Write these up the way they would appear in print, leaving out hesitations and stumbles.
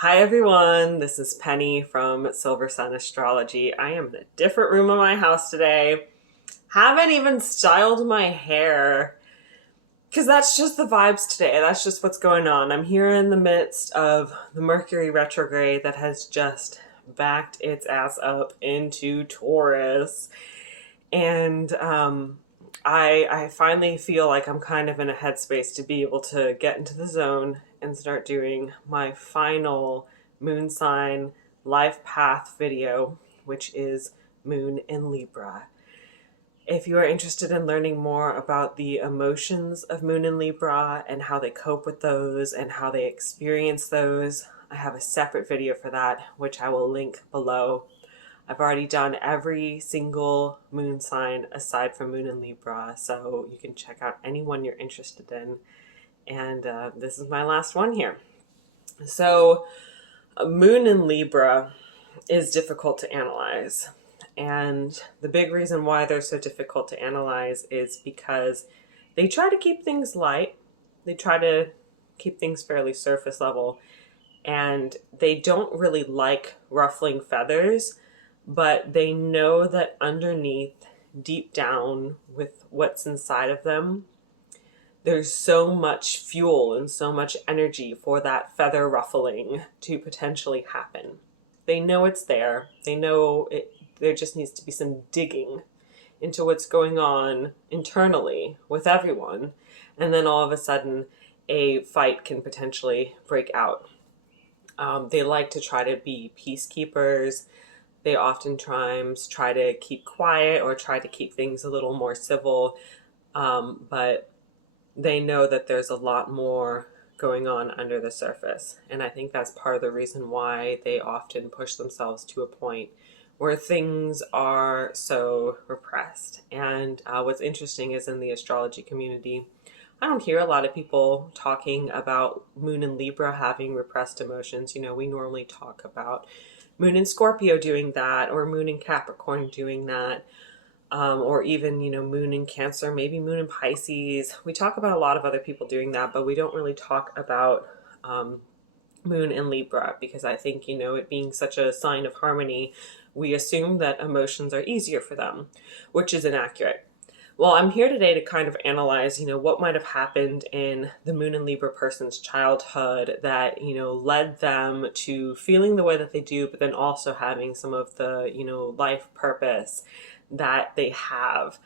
Hi everyone, this is Penny from Silver Sun Astrology. I am in a different room of my house today. Haven't even styled my hair because that's just the vibes today. That's just what's going on. I'm here in the midst of the Mercury retrograde that has just backed its ass up into Taurus. And I finally feel like I'm kind of in a headspace to be able to get into the zone and start doing my final moon sign life path video, which is Moon in Libra. If you are interested in learning more about the emotions of Moon in Libra and how they cope with those and how they experience those, I have a separate video for that, which I will link below. I've already done every single moon sign aside from Moon in Libra, so you can check out any one you're interested in. And this is my last one here. So, Moon in Libra is difficult to analyze. And the big reason why they're so difficult to analyze is because they try to keep things light. They try to keep things fairly surface level. And they don't really like ruffling feathers, but they know that underneath, deep down with what's inside of them, there's so much fuel and so much energy for that feather ruffling to potentially happen. They know it's there. They know it. There just needs to be some digging into what's going on internally with everyone. And then all of a sudden, a fight can potentially break out. They like to try to be peacekeepers. They oftentimes try to keep quiet or try to keep things a little more civil, but they know that there's a lot more going on under the surface. And I think that's part of the reason why they often push themselves to a point where things are so repressed. And what's interesting is in the astrology community, I don't hear a lot of people talking about Moon in Libra having repressed emotions. You know, we normally talk about Moon in Scorpio doing that, or Moon in Capricorn doing that, or even, Moon in Cancer, maybe Moon in Pisces. We talk about a lot of other people doing that, but we don't really talk about Moon in Libra because I think, it being such a sign of harmony, we assume that emotions are easier for them, which is inaccurate. Well, I'm here today to kind of analyze, what might have happened in the Moon in Libra person's childhood that, led them to feeling the way that they do, but then also having some of the, life purpose that they have.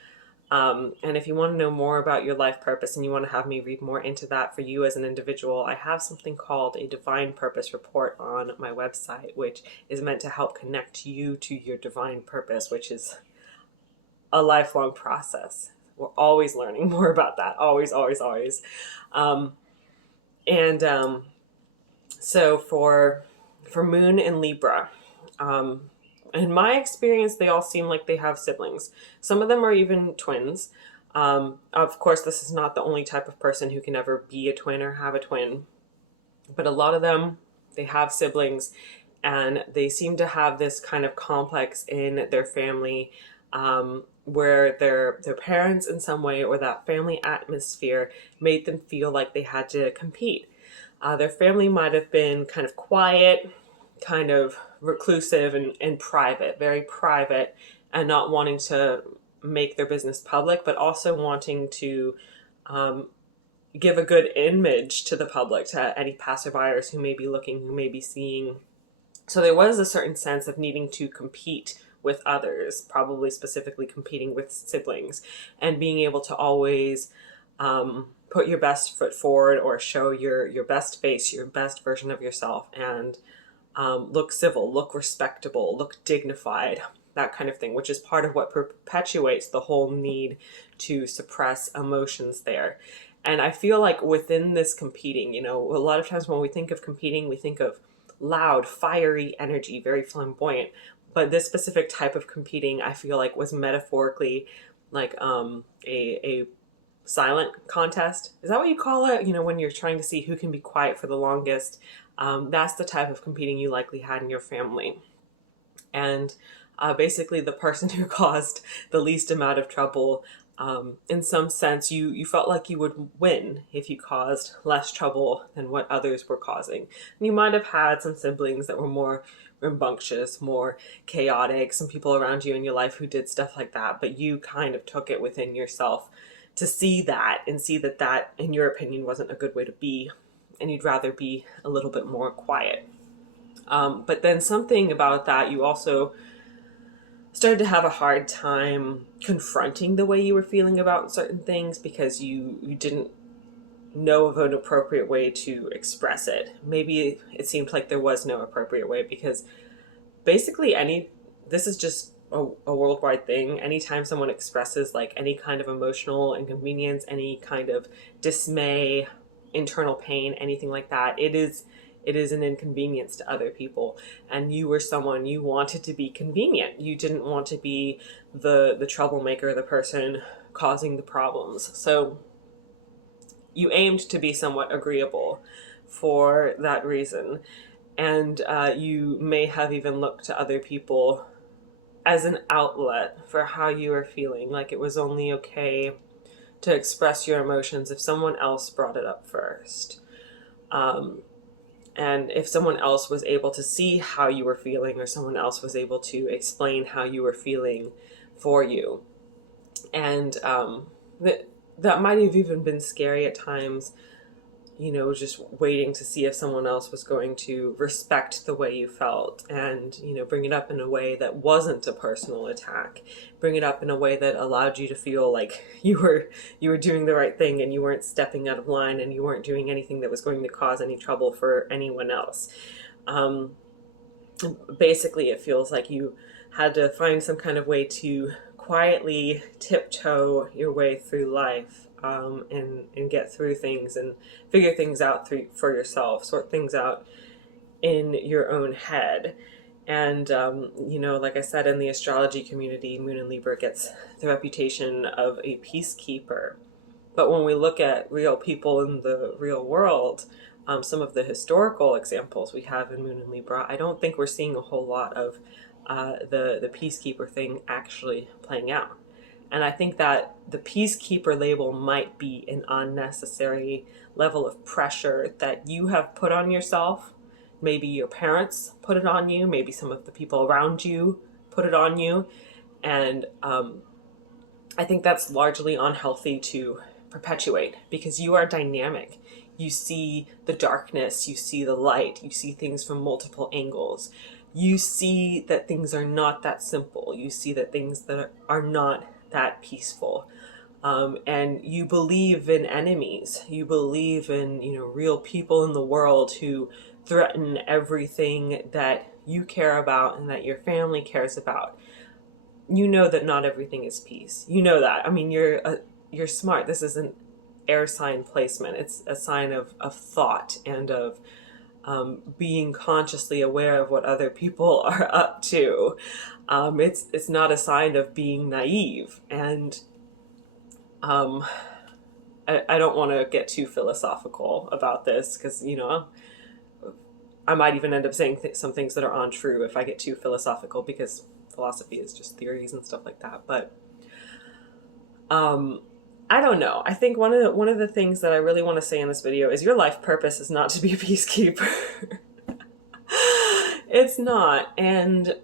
And if you want to know more about your life purpose and you want to have me read more into that for you as an individual, I have something called a Divine Purpose Report on my website, which is meant to help connect you to your divine purpose, which is a lifelong process. We're always learning more about that. Always, always, always. So for Moon in Libra, in my experience, they all seem like they have siblings. Some of them are even twins. Of course, this is not the only type of person who can ever be a twin or have a twin, but a lot of them, they have siblings, and they seem to have this kind of complex in their family, where their parents in some way or that family atmosphere made them feel like they had to compete. Their family might have been kind of quiet, kind of reclusive and private, very private, and not wanting to make their business public, but also wanting to give a good image to the public, to any passerbyers who may be looking, who may be seeing. So there was a certain sense of needing to compete with others, probably specifically competing with siblings, and being able to always put your best foot forward or show your best face, your best version of yourself, and look civil, look respectable, look dignified, that kind of thing, which is part of what perpetuates the whole need to suppress emotions there. And I feel like within this competing, a lot of times when we think of competing, we think of loud, fiery energy, very flamboyant. But this specific type of competing, I feel like, was metaphorically like a silent contest. Is that what you call it? When you're trying to see who can be quiet for the longest. That's the type of competing you likely had in your family. And basically the person who caused the least amount of trouble In some sense, you felt like you would win if you caused less trouble than what others were causing. And you might have had some siblings that were more rambunctious, more chaotic, some people around you in your life who did stuff like that, but you kind of took it within yourself to see that and see that that, in your opinion, wasn't a good way to be, and you'd rather be a little bit more quiet. But then something about that, you also started to have a hard time confronting the way you were feeling about certain things because you didn't know of an appropriate way to express it. Maybe it seemed like there was no appropriate way because basically this is just a worldwide thing. Anytime someone expresses like any kind of emotional inconvenience, any kind of dismay, internal pain, anything like that, it is an inconvenience to other people. And you were someone, you wanted to be convenient. You didn't want to be the troublemaker, the person causing the problems. So you aimed to be somewhat agreeable for that reason. And you may have even looked to other people as an outlet for how you were feeling. Like it was only okay to express your emotions if someone else brought it up first. And if someone else was able to see how you were feeling, or someone else was able to explain how you were feeling for you. And that might have even been scary at times, just waiting to see if someone else was going to respect the way you felt and, bring it up in a way that wasn't a personal attack, bring it up in a way that allowed you to feel like you were doing the right thing and you weren't stepping out of line and you weren't doing anything that was going to cause any trouble for anyone else. Basically, it feels like you had to find some kind of way to quietly tiptoe your way through life, and get through things and figure things out for yourself, sort things out in your own head. And, like I said, in the astrology community, Moon in Libra gets the reputation of a peacekeeper. But when we look at real people in the real world, some of the historical examples we have in Moon in Libra, I don't think we're seeing a whole lot of the peacekeeper thing actually playing out. And I think that the peacekeeper label might be an unnecessary level of pressure that you have put on yourself. Maybe your parents put it on you. Maybe some of the people around you put it on you. And I think that's largely unhealthy to perpetuate because you are dynamic. You see the darkness, you see the light, you see things from multiple angles. You see that things are not that simple. You see that things that are not that peaceful. And you believe in enemies. You believe in, real people in the world who threaten everything that you care about and that your family cares about. You know that not everything is peace. You know that. I mean, you're smart. This is an air sign placement. It's a sign of thought and of being consciously aware of what other people are up to. It's not a sign of being naive. And I don't want to get too philosophical about this because, I might even end up saying some things that are untrue if I get too philosophical because philosophy is just theories and stuff like that. But I don't know. I think one of the things that I really want to say in this video is your life purpose is not to be a peacekeeper. It's not. And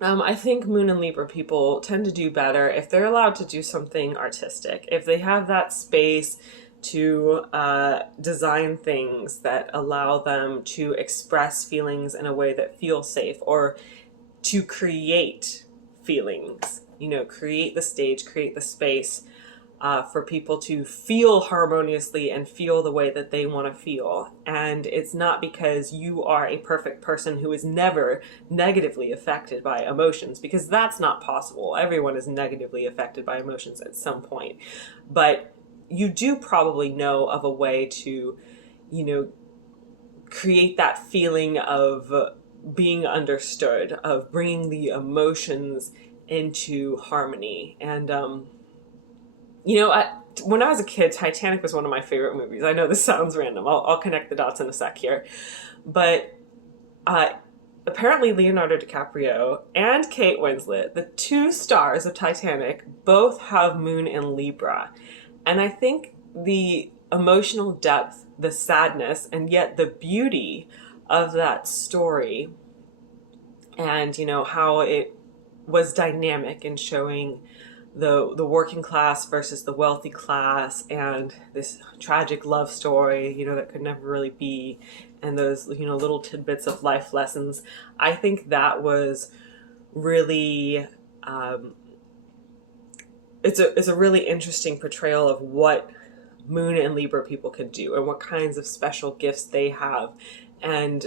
I think Moon and Libra people tend to do better if they're allowed to do something artistic. If they have that space to design things that allow them to express feelings in a way that feels safe, or to create feelings, create the stage, create the space for people to feel harmoniously and feel the way that they want to feel. And it's not because you are a perfect person who is never negatively affected by emotions, because that's not possible. Everyone is negatively affected by emotions at some point. But you do probably know of a way to, create that feeling of being understood, of bringing the emotions into harmony. And, when I was a kid, Titanic was one of my favorite movies. I know this sounds random. I'll connect the dots in a sec here. But apparently Leonardo DiCaprio and Kate Winslet, the two stars of Titanic, both have moon in Libra. And I think the emotional depth, the sadness, and yet the beauty of that story, and how it was dynamic in showing the working class versus the wealthy class, and this tragic love story that could never really be, and those little tidbits of life lessons. I think that was really it's a really interesting portrayal of what Moon and Libra people can do and what kinds of special gifts they have. And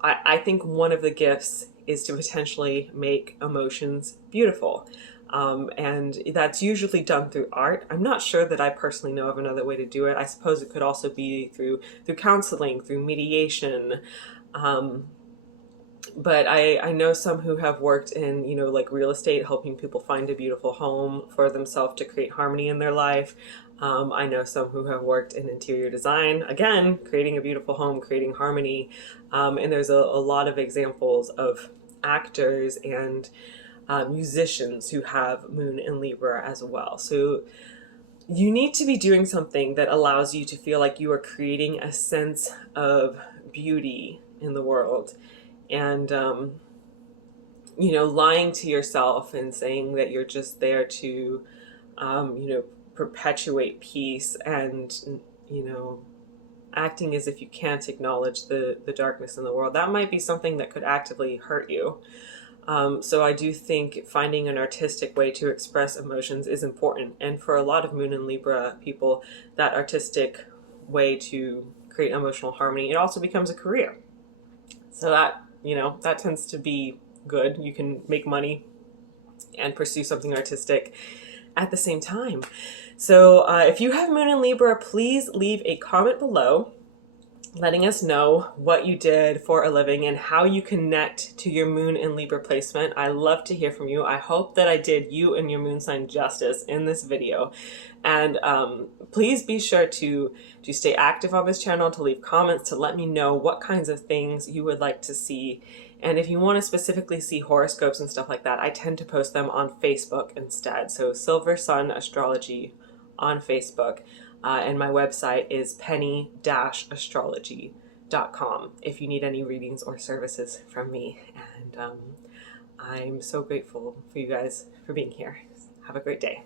I think one of the gifts is to potentially make emotions beautiful. And that's usually done through art. I'm not sure that I personally know of another way to do it. I suppose it could also be through counseling, through mediation. But I know some who have worked in, like real estate, helping people find a beautiful home for themselves to create harmony in their life. I know some who have worked in interior design, again, creating a beautiful home, creating harmony. And there's a lot of examples of actors and musicians who have Moon in Libra as well. So you need to be doing something that allows you to feel like you are creating a sense of beauty in the world. And, lying to yourself and saying that you're just there to, perpetuate peace, and, acting as if you can't acknowledge the darkness in the world, that might be something that could actively hurt you. So I do think finding an artistic way to express emotions is important. And for a lot of Moon and Libra people, that artistic way to create emotional harmony, it also becomes a career. So that tends to be good. You can make money and pursue something artistic at the same time. So if you have Moon in Libra, please leave a comment below letting us know what you did for a living and how you connect to your Moon in Libra placement. I love to hear from you. I hope that I did you and your moon sign justice in this video. And please be sure to stay active on this channel, to leave comments, to let me know what kinds of things you would like to see. And if you want to specifically see horoscopes and stuff like that, I tend to post them on Facebook instead. So Silver Sun Astrology on Facebook. And my website is penny-astrology.com if you need any readings or services from me. And I'm so grateful for you guys for being here. Have a great day.